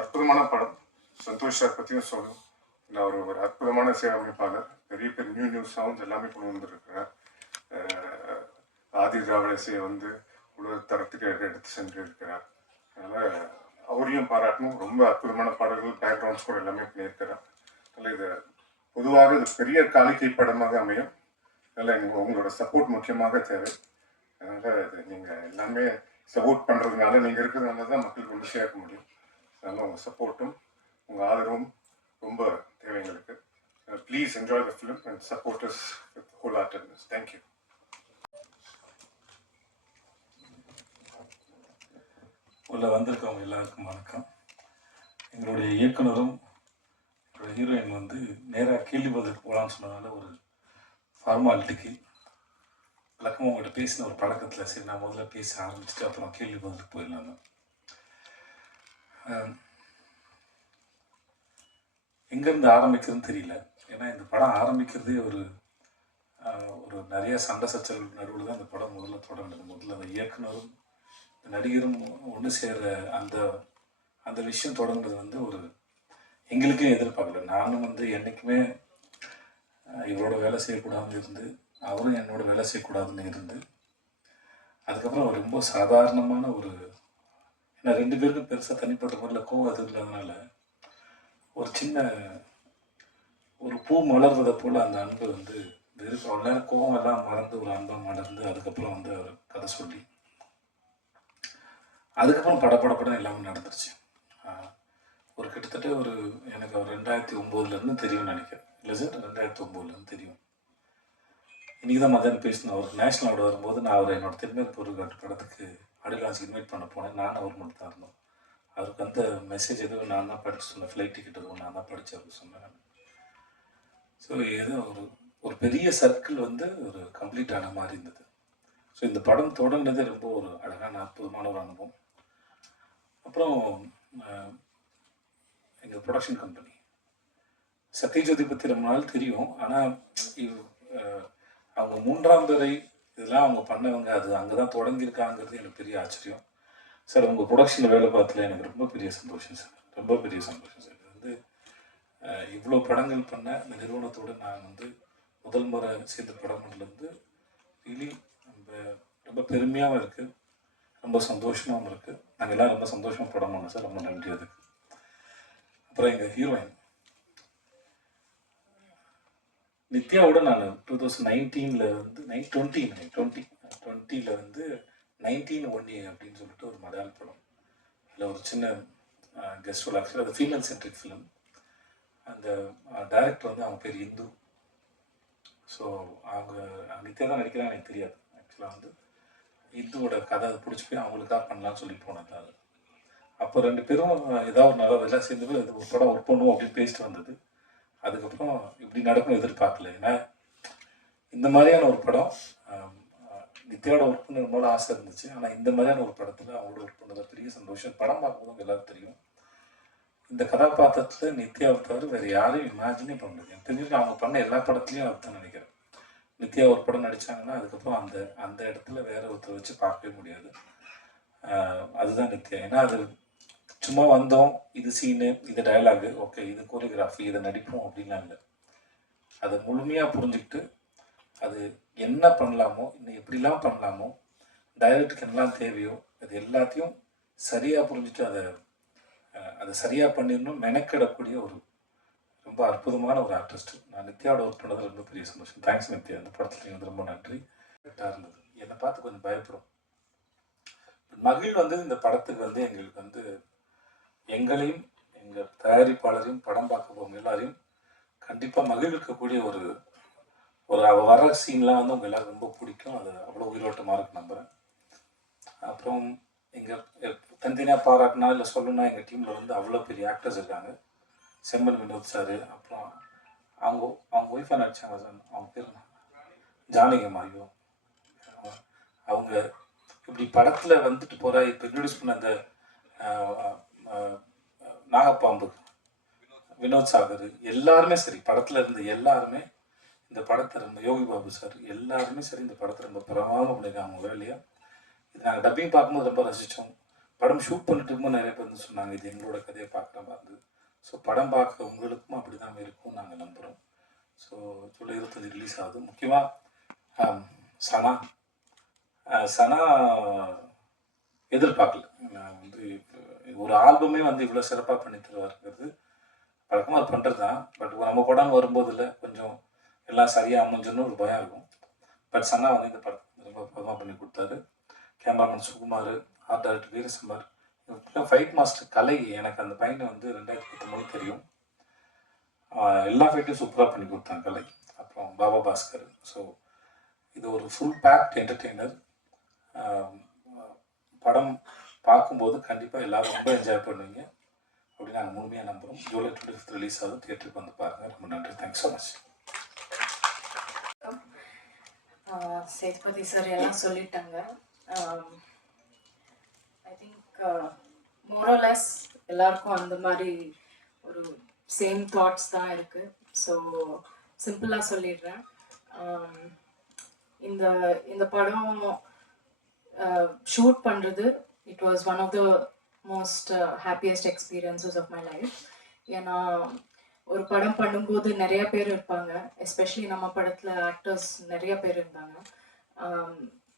அற்புதமான படம். சந்தோஷ் சார் பற்றியும் சொல்லணும். இல்லை அவர் ஒரு அற்புதமான இசையமைப்பாளர் பெரிய பெரிய நியூ நியூ சவுண்ட்ஸ் எல்லாமே கொண்டு வந்திருக்கிறார். ஆதி திராவிட இசையை வந்து உலக தரத்துக்கு எடுத்து சென்று இருக்கிறார் அதனால் அவரையும் பாராட்டணும். ரொம்ப அற்புதமான பாடல்கள் பேக்ரவுண்ட்ஸ் கூட எல்லாமே பண்ணியிருக்கிறார் அதனால் இது பொதுவாக இது பெரிய காலிக்கை படமாக அமையும். அதனால் எனக்கு உங்களோட சப்போர்ட் முக்கியமாக தேவை. அதனால் இது நீங்கள் எல்லாமே சப்போர்ட் பண்ணுறதுனால நீங்கள் இருக்கிறதுனால தான் மக்களுக்கு கொண்டு சேர்க்க முடியும். அதனால் உங்கள் சப்போர்ட்டும் உங்கள் ஆதரவும் ரொம்ப தேவை எங்களுக்கு please enjoy the film and supporters with wholeheartedness thank you உள்ள வந்திருக்கவங்க எல்லாருக்கும் வணக்கம். எங்களுடைய இயக்குனரும் எங்களுடைய ஹீரோயின் வந்து நேராக கேள்வி பதிலுக்கு போகலான்னு சொன்னதால ஒரு ஃபார்மாலிட்டிக்கு வழக்கமாக உங்கள்கிட்ட பேசின ஒரு பழக்கத்தில் சரி நான் முதல்ல பேச ஆரம்பிச்சுட்டு அப்புறம் கேள்வி பதிலுக்கு போயிடலாங்க எங்கேருந்து ஆரம்பிக்கிறதுன்னு தெரியல. ஏன்னா இந்த படம் ஆரம்பிக்கிறதே ஒரு ஒரு நிறைய சண்டை சச்சரவு நடுவில் தான் இந்த படம் முதல்ல தொடங்குது. முதல்ல அந்த இயக்குனரும் நடிகரும் ஒன்று சேர்ற அந்த அந்த விஷயம் தொடங்குறது வந்து ஒரு எங்களுக்கே எதிர்பார்க்கல. நானும் வந்து என்றைக்குமே இவரோட வேலை செய்யக்கூடாதுன்னு இருந்து அவரும் என்னோட வேலை செய்யக்கூடாதுன்னு இருந்து அதுக்கப்புறம் ரொம்ப சாதாரணமான ஒரு நான் ரெண்டு பேருக்கும் பெருசாக தனிப்பட்ட முறையில் கோவம் அது இல்லாதனால ஒரு சின்ன ஒரு பூ மலர்வதை போல் அந்த அன்பு வந்து வெறும் அவ்வளோ நேரம் கோவம் எல்லாம் மறந்து ஒரு அன்பாக மலர்ந்து அதுக்கப்புறம் வந்து அவர் கதை சொல்லி அதுக்கப்புறம் படப்படப்படம் எல்லாமே நடந்துருச்சு. ஒரு கிட்டத்தட்ட ஒரு எனக்கு அவர் ரெண்டாயிரத்தி ஒம்போதுலேருந்து தெரியும்னு நினைக்கிறேன். இல்லை சார் ரெண்டாயிரத்தி ஒம்போதுலேருந்து தெரியும். இன்றைக்கி தான் மத்தியானம் பேசினேன் அவர் நேஷனல் அவார்டு வரும்போது நான் அவர் என்னோட திரும்ப பொருட்காட்டு படத்துக்கு அடிலான்ஸ் இன்வைட் பண்ண போனேன். நான் அவர் மட்டும் தான் இருந்தோம். அவருக்கு அந்த மெசேஜ் எதுவும் நான் தான் படித்து சொன்னேன். ஃப்ளைட் டிக்கெட் எதுவும் நான் தான் படித்து அவருக்கு சொன்னேன். ஸோ ஏதோ ஒரு ஒரு பெரிய சர்க்கிள் வந்து ஒரு கம்ப்ளீட் ஆன மாதிரி இருந்தது. ஸோ இந்த படம் தொடங்கினதே ரொம்ப ஒரு அழகான அற்புதமான ஒரு அனுபவம். அப்புறம் எங்கள் ப்ரொடக்ஷன் கம்பெனி சத்யஜோதி பற்றி ரொம்ப நாள் தெரியும். ஆனால் அவங்க மூன்றாம் தரை இதெல்லாம் அவங்க பண்ணவங்க அது அங்கே தான் தொடங்கியிருக்காங்கிறது எனக்கு பெரிய ஆச்சரியம். சார் உங்கள் ப்ரொடக்ஷனில் வேலை பார்த்ததுல எனக்கு ரொம்ப பெரிய சந்தோஷம் சார். ரொம்ப பெரிய சந்தோஷம் சார். இது வந்து இவ்வளோ படங்கள் பண்ண இந்த நிறுவனத்தோடு நான் வந்து முதல் முறை சேர்ந்த படம் பண்ணதுலேருந்து ரியலி ரொம்ப ரொம்ப பெருமையாகவும் இருக்குது ரொம்ப சந்தோஷமாகவும் இருக்குது நாங்கள் எல்லாம் ரொம்ப சந்தோஷமாக படம் பண்ணோம் சார். ரொம்ப நன்றி அதுக்கு. அப்புறம் எங்கள் ஹீரோயின். நித்யாவோட நான் டூ தௌசண்ட் நைன்டீனில் வந்து நைன் டுவெண்ட்டி டுவெண்ட்டி டுவெண்ட்டியில் வந்து நைன்டீன் ஒன் ஏ அப்படின்னு சொல்லிட்டு ஒரு மலையாள படம். அதில் ஒரு சின்ன கெஸ்ட் ரோல் ஆக்சுவலாக அது ஃபீமேல் சென்ட்ரிக் ஃபிலிம் அந்த டைரக்டர் வந்து அவங்க பேர் இந்து. ஸோ அவங்க நித்யா தான் நடிக்கிறாங்க எனக்கு தெரியாது. ஆக்சுவலாக வந்து இந்துவோட கதை அதை பிடிச்சி போய் அவங்களுக்காக பண்ணலாம்னு சொல்லி போனது அது. அப்போ ரெண்டு பேரும் ஏதாவது ஒரு நல்ல வேலை சேர்ந்து போய் அது ஒரு படம் ஒர்க் பண்ணுவோம் அப்படின்னு பேசிட்டு வந்தது. அதுக்கப்புறம் இப்படி நடக்கும் எதிர்பார்க்கல. ஏன்னா இந்த மாதிரியான ஒரு படம் நித்யாவோட ஒர்க் பண்ண ரொம்ப ஆசை இருந்துச்சு. ஆனால் இந்த மாதிரியான ஒரு படத்தில் அவங்களோட ஒர்க் பண்ணது பெரிய சந்தோஷம். படம் பார்க்கும்போது அவங்க எல்லாரும் தெரியும். இந்த கதாபாத்திரத்தில் நித்யாவை தவிர வேறு யாரையும் இமேஜினே பண்ண முடியாது. எனக்கு தெரிஞ்சு அவங்க பண்ண எல்லா படத்துலையும் அதுதான் நினைக்கிறேன். நித்யா ஒரு படம் நடித்தாங்கன்னா அதுக்கப்புறம் அந்த அந்த இடத்துல வேற ஒருத்தர் வச்சு பார்க்கவே முடியாது. அதுதான் நித்யா. ஏன்னா அது சும்மா வந்தோம் இது சீனு இது டயலாக் ஓகே இது கோரியோகிராஃபி இதை நடிப்போம் அப்படின்லாம் இல்லை. அதை முழுமையாக புரிஞ்சுக்கிட்டு அது என்ன பண்ணலாமோ இன்னும் எப்படிலாம் பண்ணலாமோ டைரக்டுக்கு என்னெல்லாம் தேவையோ அது எல்லாத்தையும் சரியாக புரிஞ்சுட்டு அதை அதை சரியாக பண்ணிடணும் மெனக்கிடக்கூடிய ஒரு ரொம்ப அற்புதமான ஒரு ஆர்டிஸ்ட் நான் நித்யாவோட ஒர்க் பண்ணது ரொம்ப பெரிய சந்தோஷம். தேங்க்ஸ் நித்யா. அந்த படத்துல வந்து ரொம்ப நன்றி. கரெக்டாக இருந்தது. என்னை பார்த்து கொஞ்சம் பயப்படும். மகிழ் வந்து இந்த படத்துக்கு வந்து எங்களுக்கு வந்து எங்களையும் எங்கள் தயாரிப்பாளரையும் படம் பார்க்க போகும் எல்லாரையும் கண்டிப்பாக மகிழ்விக்கக்கூடிய ஒரு ஒரு வர சீன்லாம் வந்து உங்கள் எல்லாரும் ரொம்ப பிடிக்கும். அது அவ்வளோ உயிரோட்டமாக இருக்கு நம்புகிறேன் அப்புறம் எங்கள் தனித்தனியாக பாராட்டினா இல்லை சொல்லணும்னா எங்கள் டீமில் வந்து அவ்வளோ பெரிய ஆக்டர்ஸ் இருக்காங்க. செம்மன் வினோத் சார் அப்புறம் அவங்க அவங்க ஒய்ஃபாக நடித்தாங்க சார். அவங்க பேர் ஜானகி ஜானகியம் ஐயோ. அவங்க இப்படி படத்தில் வந்துட்டு போகிற இப்போ இன்ட்ரடியூஸ் பண்ண அந்த நாகப்பாம்பு வினோத் சாகர் எல்லாருமே சரி. படத்தில் இருந்த எல்லாருமே இந்த படத்தை ரொம்ப யோகி பாபு சார் எல்லாருமே சரி இந்த படத்தை ரொம்ப பிரமாதமாக பண்ணியிருக்காங்க அவங்க வேலையா. இது நாங்கள் டப்பிங் பார்க்கும்போது ரொம்ப ரசித்தோம் படம் ஷூட் பண்ணிட்டு இருக்கும்போது நிறைய பேர் வந்து சொன்னாங்க இது எங்களோட கதையை பார்க்குற மாதிரி இருந்தது ஸோ படம் பார்க்க உங்களுக்கும் அப்படி தான் இருக்கும் நாங்கள் நம்புகிறோம் ஸோ ஜூலை இருபத்தஞ்சு ரிலீஸ் ஆகுது. முக்கியமாக சனா சனா எதிர்பார்க்கல. நான் வந்து ஒரு ஆல்பமே வந்து இவ்வளோ சிறப்பாக பண்ணி தருவாருங்கிறது வழக்கமாக அது பண்ணுறது தான் பட் நம்ம படம் வரும்போது இல்லை கொஞ்சம் எல்லாம் சரியாக அமைஞ்சுன்னு ஒரு பயம் இருக்கும். பட் சன்னா வந்து இந்த படத்தை ரொம்ப பதமாக பண்ணி கொடுத்தாரு. Cameraman Sukumar art director Veerasambar fight master Kalai. எனக்கு அந்த பையனை வந்து ரெண்டாயிரத்தி பத்தொம்பது தெரியும். எல்லா ஃபைட்டையும் சூப்பராக பண்ணி கொடுத்தாங்க கலை. அப்புறம் பாபா பாஸ்கர். ஸோ இது ஒரு ஃபுல் பேக்ட் என்டர்டெய்னர் படம் பார்க்கும்போது கண்டிப்பாக எல்லோரும் ரொம்ப என்ஜாய் பண்ணுவீங்க. அப்படி நாங்கள் முழுமையாக நம்புகிறோம் ஜூலை டுவெண்ட்டி ஃபிஃப்த் ரிலீஸ் ஆகுது தியேட்டருக்கு வந்து பாருங்கள் ரொம்ப நன்றி. Thanks so much Sethupathi Sethupathi sir எல்லாம் சொல்லிட்டாங்க. ஐ திங்க் மோரலஸ் எல்லாருக்கும் அந்த மாதிரி ஒரு சேம் தாட்ஸ் தான் இருக்கு. ஸோ சிம்பிளாக சொல்லிடுறேன். இந்த இந்த படம் ஷூட் பண்ணுறது it was one of the most happiest experiences of my life ஏன்னா ஒரு படம் பண்ணும்போது நிறைய பேர் இருப்பாங்க. எஸ்பெஷலி நம்ம படத்தில் ஆக்டர்ஸ் நிறைய பேர் இருந்தாங்க.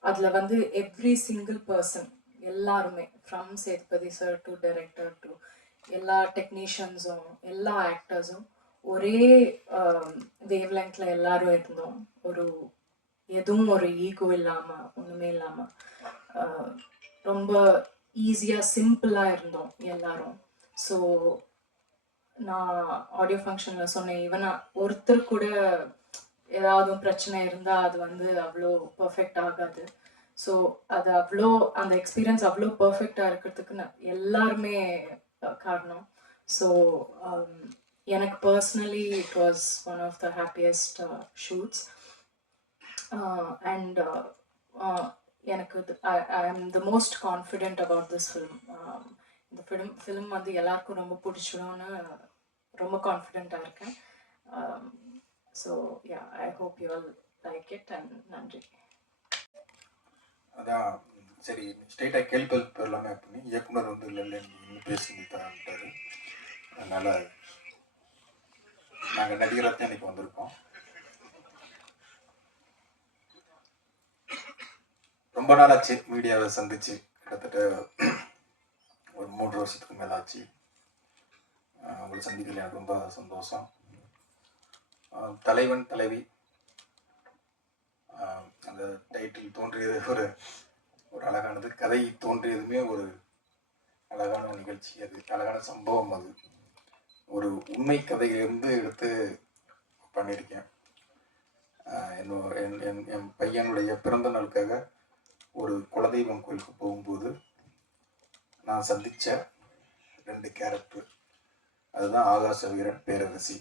அதில் வந்து எவ்ரி சிங்கிள் பர்சன் எல்லாருமே from Sethupathi sir to director to எல்லா டெக்னீஷியன்ஸும் எல்லா ஆக்டர்ஸும் ஒரே வேவ் லெங்க்ல எல்லாரும் இருந்தோம். ஒரு எதுவும் ஒரு ஈகோ இல்லாமல் ஒன்றுமே இல்லாமல் ரொம்ப ஈஸியாக சிம்பிளாக இருந்தோம் எல்லாரும். ஸோ நான் ஆடியோ ஃபங்க்ஷனில் சொன்னேன் ஈவனா ஒருத்தர் கூட ஏதாவது பிரச்சனை இருந்தால் அது வந்து அவ்வளோ பர்ஃபெக்ட் ஆகாது. ஸோ அது அவ்வளோ அந்த எக்ஸ்பீரியன்ஸ் அவ்வளோ பர்ஃபெக்டாக இருக்கிறதுக்கு நான் எல்லாருமே காரணம். ஸோ um, எனக்கு personally it was one of the happiest shoots and எனக்கு I am the most confident about this film இந்த ஃபிலிம் ஃபிலிம் வந்து எல்லாருக்கும் ரொம்ப பிடிச்சிடும்னு ரொம்ப கான்ஃபிடென்ட்டாக இருக்கேன். So yeah I hope you all like it and நன்றி. அதான் சரி ஸ்ட்ரைட்டாக கேள்வி எல்லாமே பண்ணி இயக்குனர் வந்து இல்லை இல்லை இன்னும் பேசி தரான்ட்டாரு அதனால் நாங்கள் நடிகரத்தை இன்னைக்கு வந்திருக்கோம். ரொம்ப நாள் ஆச்சு மீடியாவை சந்திச்சு. கிட்டத்தட்ட ஒரு மூன்று வருஷத்துக்கு மேலே ஆச்சு உங்களை சந்திக்கல. எனக்கு ரொம்ப சந்தோஷம். தலைவன் தலைவி. அந்த டைட்டில் தோன்றியது ஒரு ஒரு அழகானது. கதை தோன்றியதுமே ஒரு அழகான நிகழ்ச்சி அது. அழகான சம்பவம் அது. ஒரு உண்மை கதையிலிருந்து எடுத்து பண்ணியிருக்கேன். என்னோட என் என் என் பையனுடைய பிறந்த நாளுக்காக ஒரு குலதெய்வம் கோயிலுக்கு போகும்போது நான் சந்தித்த ரெண்டு கேரக்டர் அதுதான் ஆகாச வீரன் பேரரசி.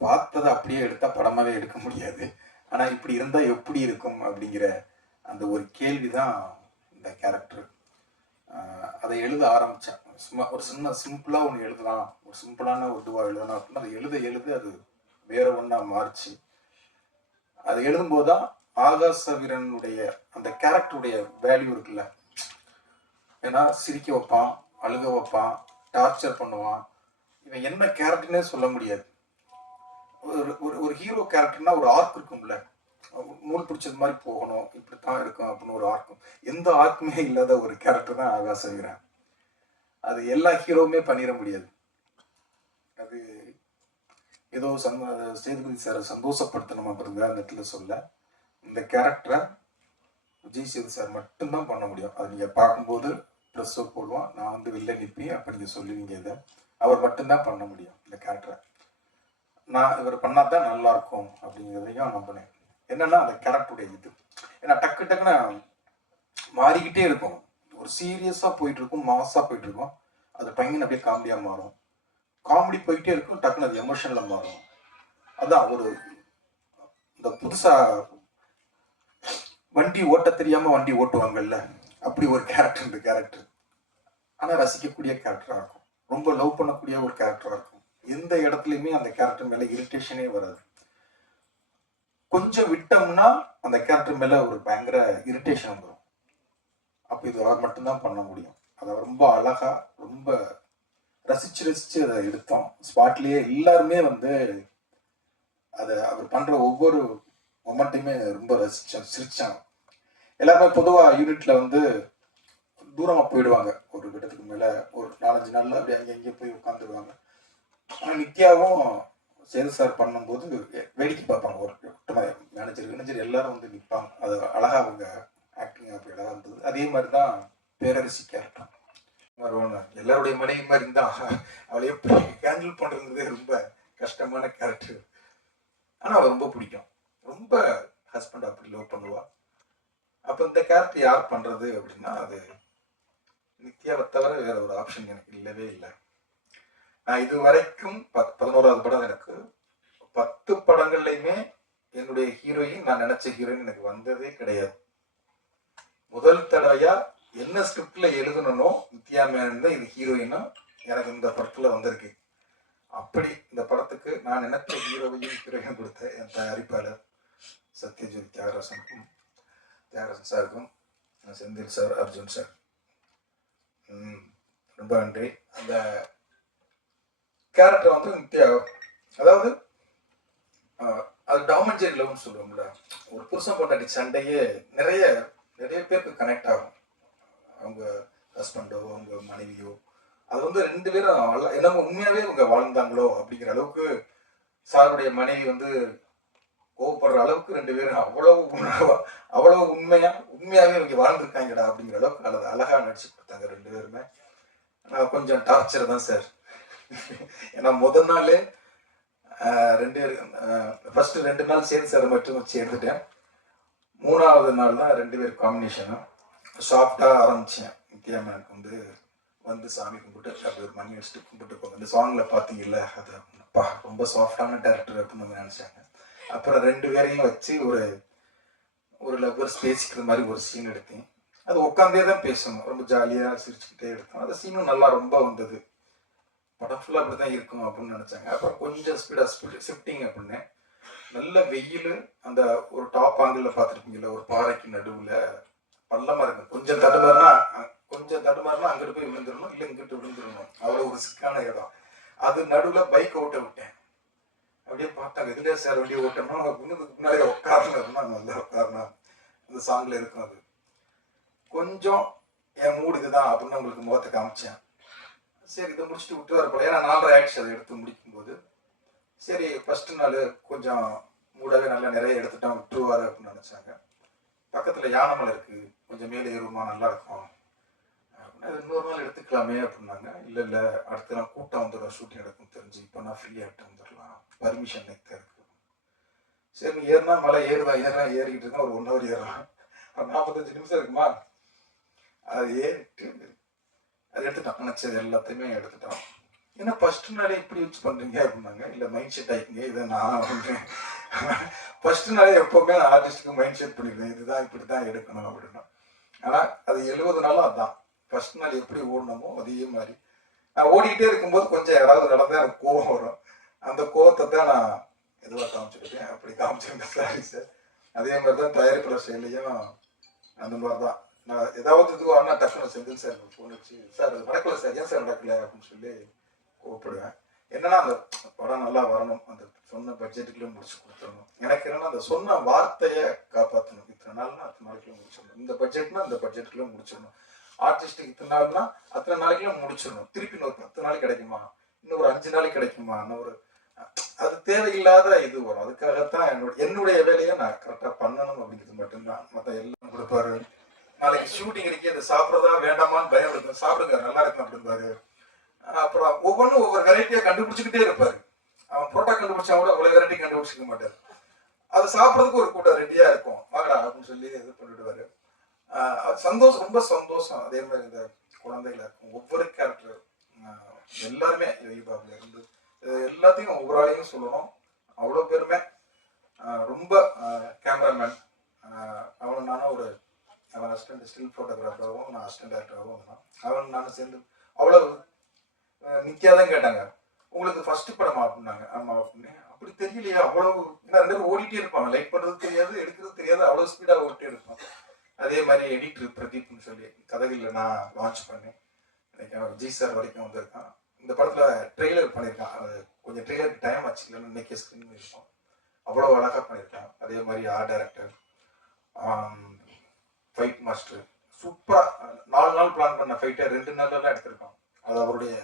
பார்த்ததை அப்படியே எடுத்தால் படமாகவே எடுக்க முடியாது. ஆனால் இப்படி இருந்தால் எப்படி இருக்கும் அப்படிங்கிற அந்த ஒரு கேள்வி தான் இந்த கேரக்டர். அதை எழுத ஆரம்பித்தேன் சும்மா ஒரு சின்ன சிம்பிளாக ஒன்று எழுதலாம். ஒரு சிம்பிளான ஒரு இதுவாக எழுதலாம் அப்படின்னா அதை எழுத எழுத அது வேற ஒன்றா மாறுச்சு. அதை எழுதும்போது தான் ஆகாச வீரனுடைய அந்த கேரக்டருடைய வேல்யூ இருக்குல்ல. ஏன்னா சிரிக்க வைப்பான் அழுக வைப்பான் டார்ச்சர் பண்ணுவான். இவன் என்ன கேரக்டர்னே சொல்ல முடியாது. ஒரு ஒரு ஒரு ஹீரோ கேரக்டர்னா ஒரு ஆர்க் இருக்கும்ல. நூல் பிடிச்சது மாதிரி போகணும் இப்படித்தான் இருக்கும் அப்படின்னு ஒரு ஆர்க்கும் எந்த ஆர்க்குமே இல்லாத ஒரு கேரக்டர் தான் ஆகாச வீரன் அது எல்லா ஹீரோவுமே பண்ணிட முடியாது. அது ஏதோ சந்த சேதுபதி சாரை சந்தோஷப்படுத்தணும் அப்படிங்கிற அந்த இடத்துல சொல்ல. இந்த கேரக்டரை விஜய் சேது சார் மட்டும்தான் பண்ண முடியும். அது நீங்கள் பார்க்கும்போது ட்ரெஸ்ஸோ போடுவான் நான் வந்து வெளில நிற்பேன் அப்போ நீங்கள் சொல்லுவீங்க இதை. அவர் மட்டும்தான் பண்ண முடியும் இந்த கேரக்டரை நான் இவர் பண்ணால் தான் நல்லா இருக்கும் அப்படிங்கிறதையும் நம்பினேன். என்னன்னா அந்த கேரக்டருடைய இது. ஏன்னா டக்கு டக்குன்னு மாறிக்கிட்டே இருக்கும். ஒரு சீரியஸாக போயிட்டுருக்கும் மாஸாக போயிட்டுருக்கும். அது பையன் அப்படியே காமெடியாக மாறும். காமெடி போயிட்டே இருக்கும் டக்குன்னு அது எமோஷனில் மாறும். அதான் ஒரு இந்த புதுசாக வண்டி ஓட்ட தெரியாமல் வண்டி ஓட்டுவாங்கல்ல? அப்படி ஒரு கேரக்டர் இந்த கேரக்டர் ஆனால் ரசிக்கக்கூடிய கேரக்டராக இருக்கும். ரொம்ப லவ் பண்ணக்கூடிய ஒரு கேரக்டராக இருக்கும். எந்த இடத்துலையுமே அந்த கேரக்டர் மேலே இரிட்டேஷனே வராது. கொஞ்சம் விட்டோம்னா அந்த கேரக்டர் மேலே ஒரு பயங்கர இரிட்டேஷன் வரும் அப்போ இது அவர் மட்டும்தான் பண்ண முடியும். அதை ரொம்ப அழகா ரொம்ப ரசிச்சு ரசிச்சு அதை எடுத்தோம். ஸ்பாட்லயே எல்லாருமே வந்து அதை அவர் பண்ற ஒவ்வொரு மொமெண்ட்டையுமே ரொம்ப ரசிச்சோம் சிரிச்சாங்க. எல்லாருமே பொதுவாக யூனிட்ல வந்து தூரமாக போயிடுவாங்க. ஒரு கட்டத்துக்கு மேலே ஒரு நாலஞ்சு நாளில் அப்படி அங்கே இங்கே போய் உட்காந்துருவாங்க ஆனால் நித்யாவும் சேது சார் பண்ணும்போது வேடிக்கை பார்ப்பாங்க. ஒரு மேனேஜர் மேனேஜர் எல்லாரும் வந்து நிற்பாங்க அது அழகாக அவங்க ஆக்டிங் அப்படி அழகாக இருந்தது. அதே மாதிரி தான் பேரரசி கேரக்டர் வருவாங்க. எல்லாருடைய மனைவி மாதிரி இருந்தான் அவளை எப்படி ஹேண்டில் பண்றதுங்கிறதே ரொம்ப கஷ்டமான கேரக்டர் ஆனால் அவள் ரொம்ப பிடிக்கும். ரொம்ப ஹஸ்பண்ட் அப்படி லவ் பண்ணுவா. அப்ப இந்த கேரக்டர் யார் பண்றது அப்படின்னா அது நித்யாவை தவிர வேற ஒரு ஆப்ஷன் எனக்கு இல்லவே இல்லை. நான் இது வரைக்கும் பத் பதினோராவது படம் எனக்கு பத்து படங்கள்லையுமே என்னுடைய ஹீரோயின் நான் நினைச்ச ஹீரோயின் எனக்கு வந்ததே கிடையாது. முதல் தடவையா என்ன ஸ்கிரிப்ட்ல எழுதணும் நித்யா மேனன் தான் இது ஹீரோயினா எனக்கு இந்த படத்துல வந்திருக்கு. அப்படி இந்த படத்துக்கு நான் நினைச்ச ஹீரோவையும் ஹீரோயின் கொடுத்த என் தயாரிப்பாளர் சத்யஜித் தியாகராசனுக்கும் தியாகராசன் சாருக்கும் செந்தில் சார் அர்ஜுன் சார் ம், ரொம்ப நன்றி. அந்த கேரக்டர் வந்து நித்யா அதாவது அது டாமஞ்சரி லவ்னு சொல்லுவோம்ல. ஒரு புருஷன் பொண்டாட்டி சண்டையே நிறைய நிறைய பேருக்கு கனெக்ட் ஆகும். அவங்க ஹஸ்பண்டோ அவங்க மனைவியோ. அது வந்து ரெண்டு பேரும் என்னமோ உண்மையாகவே அவங்க வாழ்ந்தாங்களோ அப்படிங்கிற அளவுக்கு சாருடைய மனைவி வந்து கோவப்படுற அளவுக்கு ரெண்டு பேரும் அவ்வளவு அவ்வளவு உண்மையா உண்மையாவே இவங்க வாழ்ந்திருக்காங்கடா அப்படிங்கிற அளவுக்கு அல்லது அழகா நடிச்சு கொடுத்தாங்க ரெண்டு பேருமே. கொஞ்சம் டார்ச்சர் தான் சார் ஏன்னா முதல் நாள் ரெண்டு ஃபர்ஸ்ட் ரெண்டு நாள் சேர்ந்து சார் மட்டும் வச்சு எடுத்துட்டேன். மூணாவது நாள் தான் ரெண்டு பேர் காம்பினேஷனும் சாஃப்டாக ஆரம்பிச்சேன். நித்யா மேனுக்கு வந்து வந்து சாமி கும்பிட்டு அப்படி ஒரு மணி வச்சுட்டு கும்பிட்டு போங்க இந்த சாங்கில் பார்த்தீங்கல்ல அது அப்பா ரொம்ப சாஃப்டான டேரக்டர் அப்படின்னு வந்து நினச்சாங்க. அப்புறம் ரெண்டு பேரையும் வச்சு ஒரு ஒரு லவ்வர்ஸ் பேசிக்கிற மாதிரி ஒரு சீன் எடுத்தேன். அது உட்காந்தே தான் பேசணும். ரொம்ப ஜாலியாக சிரிச்சுக்கிட்டே எடுத்தோம். அந்த சீனும் நல்லா ரொம்ப வந்தது. படம் ஃபுல்லாக அப்படி தான் இருக்கும் அப்படின்னு நினச்சாங்க. அப்புறம் கொஞ்சம் ஸ்பீடாக ஸ்பீட் ஷிஃப்டிங் அப்படின்னு நல்ல வெயில் அந்த ஒரு டாப் ஆங்கிளில் பார்த்துருப்பீங்களா ஒரு பாறைக்கு நடுவில். பள்ளமாக இருக்கும். கொஞ்சம் தடுமாறினா கொஞ்சம் தடுமாறினா அங்கிட்டு போய் விழுந்துடணும் இல்லை இங்கிட்டு விழுந்துடணும். அவ்வளோ ஒரு சிக்கான இடம். அது நடுவில் பைக் ஓட்ட விட்டேன். அப்படியே பார்த்தாங்க. இதுலேயே சார் வண்டியை ஓட்டணும் முன்னுக்கு முன்னாடியே உட்காரணும் நல்லா உட்காரணும் அந்த சாங்ல இருக்கும் அது. கொஞ்சம் என் மூடு இதுதான் அப்படின்னு உங்களுக்கு முகத்தை காமிச்சேன். சரி இதை முடிச்சுட்டு விட்டு வரப்போல ஏன்னா நாலரை ஆயிடுச்சு அதை எடுத்து முடிக்கும்போது. சரி ஃபர்ஸ்ட் நாள் கொஞ்சம் மூடவே நல்லா நிறைய எடுத்துட்டோம் விட்டுருவாரு அப்படின்னு நினச்சாங்க. பக்கத்தில் யானமலை இருக்குது கொஞ்சம் மேலே ஏறுமா நல்லா இருக்கும். இன்னொரு நாள் எடுத்துக்கலாமே அப்படின்னாங்க. இல்லை இல்லை அடுத்த நாள் கூட்டம் வந்துடும் ஷூட்டிங் நடக்கும் தெரிஞ்சு. இப்போ நான் ஃப்ரீயாகிட்டு வந்துடலாம் பர்மிஷன் நெக்தா இருக்கு சரி நீ ஏறினா மலை ஏறுதா ஏறா ஏறிக்கிட்டு இருக்கேன் ஒரு ஒன் ஹவர் ஏறலாம். ஒரு நாற்பத்தஞ்சு நிமிஷம் இருக்குமா? அது ஏறிட்டு அது எடுத்துட்டோம் நினச்சது எல்லாத்தையுமே எடுத்துட்டோம் ஏன்னா ஃபர்ஸ்ட் நாளே இப்படி யூஸ் பண்ணுறீங்க அப்படின்னாங்க. இல்லை மைண்ட் செட் ஆயிக்கிங்க இதை நான் பண்ணுறேன் ஃபர்ஸ்ட் நாளே எப்போவுமே ஆர்டிஸ்ட்டுக்கு மைண்ட் செட் பண்ணிடுவேன். இதுதான் இப்படி தான் எடுக்கணும் அப்படின்னா. ஆனால் அது எழுபது நாளும் அதுதான் ஃபர்ஸ்ட் நாள் எப்படி ஓடணுமோ அதே மாதிரி. நான் ஓடிக்கிட்டே இருக்கும்போது கொஞ்சம் யாராவது நடந்தால் எனக்கு கோவம் வரும். அந்த கோவத்தை தான் நான் எதுவாக காமிச்சிருக்கேன் அப்படி காமிச்சிருக்கேன் சாரி சார். அதே மாதிரி தான் தயாரிப்பாளர் செயலையும் அந்த மாதிரி தான். நான் ஏதாவது இதுவானா டக்குனு செந்தில் சார் ஃபோன் வச்சு சார் அது நடக்கல சார். ஏன் சார் நடக்கல? அப்படின்னு சொல்லி கோவப்படுவேன் என்னன்னா அந்த படம் நல்லா வரணும். அந்த சொன்ன பட்ஜெட்டுக்குள்ளே முடிச்சு கொடுத்துடணும். எனக்கு என்னன்னா அந்த சொன்ன வார்த்தையை காப்பாற்றணும் இத்தனை நாள்னா அத்தனை நாளைக்குள்ளே முடிச்சிடணும். இந்த பட்ஜெட்னா இந்த பட்ஜெட்டுக்குள்ளே முடிச்சிடணும். ஆர்டிஸ்ட்டுக்கு இத்தனை நாள்னா அத்தனை நாளைக்குள்ள முடிச்சிடணும். திருப்பி இன்னொரு பத்து நாளைக்கு கிடைக்குமா? இன்னும் ஒரு அஞ்சு நாளைக்கு கிடைக்குமா? இன்னும் ஒரு அது தேவையில்லாத இது வரும். அதுக்காகத்தான் என்னோட என்னுடைய வேலையை நான் கரெக்டாக பண்ணணும் அப்படிங்கிறது மட்டும்தான். மற்ற எல்லாம் கொடுப்பாரு. நாளைக்கு ஷூட்டிங் இருக்கு அதை சாப்பிட்றதா வேண்டாமான்னு பயம் இருக்கும் சாப்பிடுங்க நல்லா இருக்கும் அப்படிம்பாரு அப்புறம் ஒவ்வொன்றும் ஒவ்வொரு வெரைட்டியாக கண்டுபிடிச்சிக்கிட்டே இருப்பாரு. அவன் புரோட்டா கண்டுபிடிச்சா கூட அவ்வளோ வெரைட்டி கண்டுபிடிச்சிக்க மாட்டார். அதை சாப்பிட்றதுக்கு ஒரு கூட்டம் ரெடியாக இருக்கும். வாங்கடா அப்படின்னு சொல்லி இது பண்ணிடுவாரு. சந்தோஷம் ரொம்ப சந்தோஷம். அதே மாதிரி இந்த குழந்தைகளா இருக்கும். ஒவ்வொரு கேரக்டர் எல்லாருமே யோகிபாபுல இருந்து எல்லாத்தையும் ஒவ்வொரு ஆளையும் சொல்லணும். அவ்வளோ பேருமே ரொம்ப கேமராமேன் அவன் நானும் ஒரு அவன் அசிஸ்டன்ட் ஸ்டில் ஃபோட்டோகிராஃபராகவும் நான் அசிஸ்டன்ட் டேரக்டராகவும் இருந்தான் அவன் நானும் சேர்ந்து அவ்வளோ நித்யா தான் கேட்டாங்க. உங்களுக்கு ஃபர்ஸ்ட் படமா? அப்படின்னாங்க. ஆமா அப்படின்னு. அப்படி தெரியலையா அவ்வளவு ஏன்னா ரெண்டு பேரும் ஓடிட்டே இருப்பாங்க. லைக் பண்றது தெரியாது எடுக்கிறது தெரியாது. அவ்வளவு ஸ்பீடா ஓடிட்டே இருப்பான் அதே மாதிரி எடிட்டர் பிரதீப்னு சொல்லி கதைகளில் நான் லான்ச் பண்ணேன். இன்னைக்கு ஜி சார் வரைக்கும் வந்திருக்கான். இந்த படத்தில் ட்ரெய்லர் பண்ணியிருக்கான். அது கொஞ்சம் ட்ரெய்லருக்கு டைம் ஆச்சு. இல்லைன்னு இன்னைக்கு ஸ்க்ரீன் பண்ணியிருக்கோம் அவ்வளோ அழகாக பண்ணியிருக்கான். அதே மாதிரி ஆர்ட் டைரக்டர் ஃபைட் மாஸ்டர் சூப்பராக நாலு நாள் பிளான் பண்ண ஃபைட்டை ரெண்டு நாள்லாம் எடுத்திருக்கான். அது அவருடைய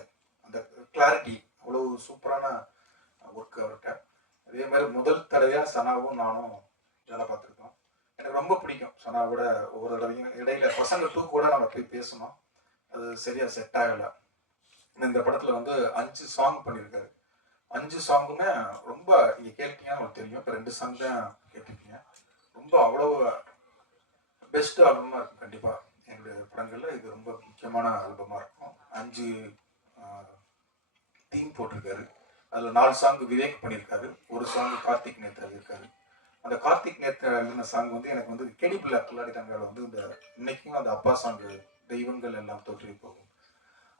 அந்த கிளாரிட்டி அவ்வளோ சூப்பரான ஒர்க் அவர்கிட்ட. அதே மாதிரி முதல் தடவையாக சனாவும் நானும் வேலை பார்த்துருக்கோம். எனக்கு ரொம்ப பிடிக்கும். சனாவோட ஒவ்வொரு தடவையும் இடையில பசங்க டூ கூட நம்ம போய் பேசணும். அது சரியாக செட் ஆகலை. இந்த படத்தில் வந்து அஞ்சு சாங் பண்ணியிருக்காரு அஞ்சு சாங்குமே ரொம்ப நீங்கள் கேட்டீங்கன்னா உங்களுக்கு தெரியும். இப்போ ரெண்டு சாங் தான் கேட்டிருக்கீங்க. ரொம்ப அவ்வளவு பெஸ்ட் ஆல்பமாக இருக்கும் கண்டிப்பாக என்னுடைய படங்களில் இது ரொம்ப முக்கியமான ஆல்பமாக இருக்கும். அஞ்சு தீம் போட்டிருக்காரு. அதில் நாலு சாங் விவேக் பண்ணியிருக்காரு ஒரு சாங் கார்த்திக் நேத்தா இருக்காரு. அந்த கார்த்திக் நேத்தா எழுதின சாங் வந்து எனக்கு வந்து கெடிபிள் அக்கலாடி தங்கால வந்து இந்த இன்னைக்கும் அந்த அப்பா சாங்கு தெய்வங்கள் எல்லாம் தோற்றி போகும்.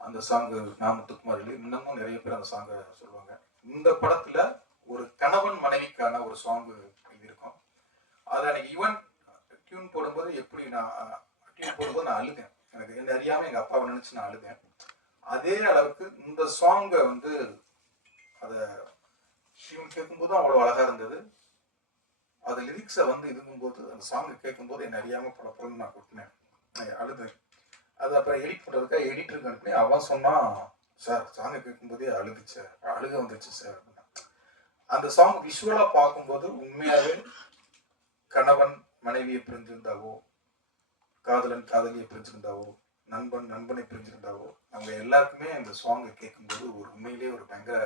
அந்த சாங்கு நாமத்துக்குமார் எழுதி இன்னமும் நிறைய பேர் அந்த சாங்கை சொல்லுவாங்க. இந்த படத்தில் ஒரு கணவன் மனைவிக்கான ஒரு சாங்கு எழுதியிருக்கோம் அதை எனக்கு ஈவன் டியூன் போடும்போது எப்படி நான் டியூன் போடும்போது நான் அழுதேன். எனக்கு என்ன அறியாமல் எங்கள் அப்பாவை நினச்சி நான் அழுதேன். அதே அளவுக்கு இந்த சாங்கை வந்து அதை டியூன் கேட்கும்போதும் அவ்வளோ அழகாக இருந்தது. அது லிரிக்ஸை வந்து இதுங்கும்போது அந்த சாங்கை கேட்கும்போது என்ன அறியாமல் பல பொருள் நான் கொட்டினேன். அழுது அழுதேன். அது அப்புறம் எடிட் பண்ணுறதுக்காக எடிட்டருக்கு அனுப்பினேன். அவன் சொன்னான் சார் சாங்கை கேட்கும்போதே அழுதுச்சு அழுக வந்துச்சு சார். அப்படின்னா அந்த சாங் விஷுவலாக பார்க்கும்போது உண்மையாகவே கணவன் மனைவியை பிரிஞ்சிருந்தாவோ காதலன் காதலியை பிரிஞ்சிருந்தாவோ நண்பன் நண்பனை பிரிஞ்சிருந்தாவோ நம்ம எல்லாருக்குமே அந்த சாங்கை கேட்கும்போது ஒரு உண்மையிலேயே ஒரு பயங்கர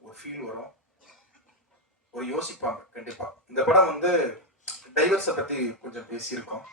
ஒரு ஃபீல் வரும். ஒரு யோசிப்பாங்க கண்டிப்பா. இந்த படம் வந்து டைவர்ஸை பத்தி கொஞ்சம் பேசியிருக்கோம்.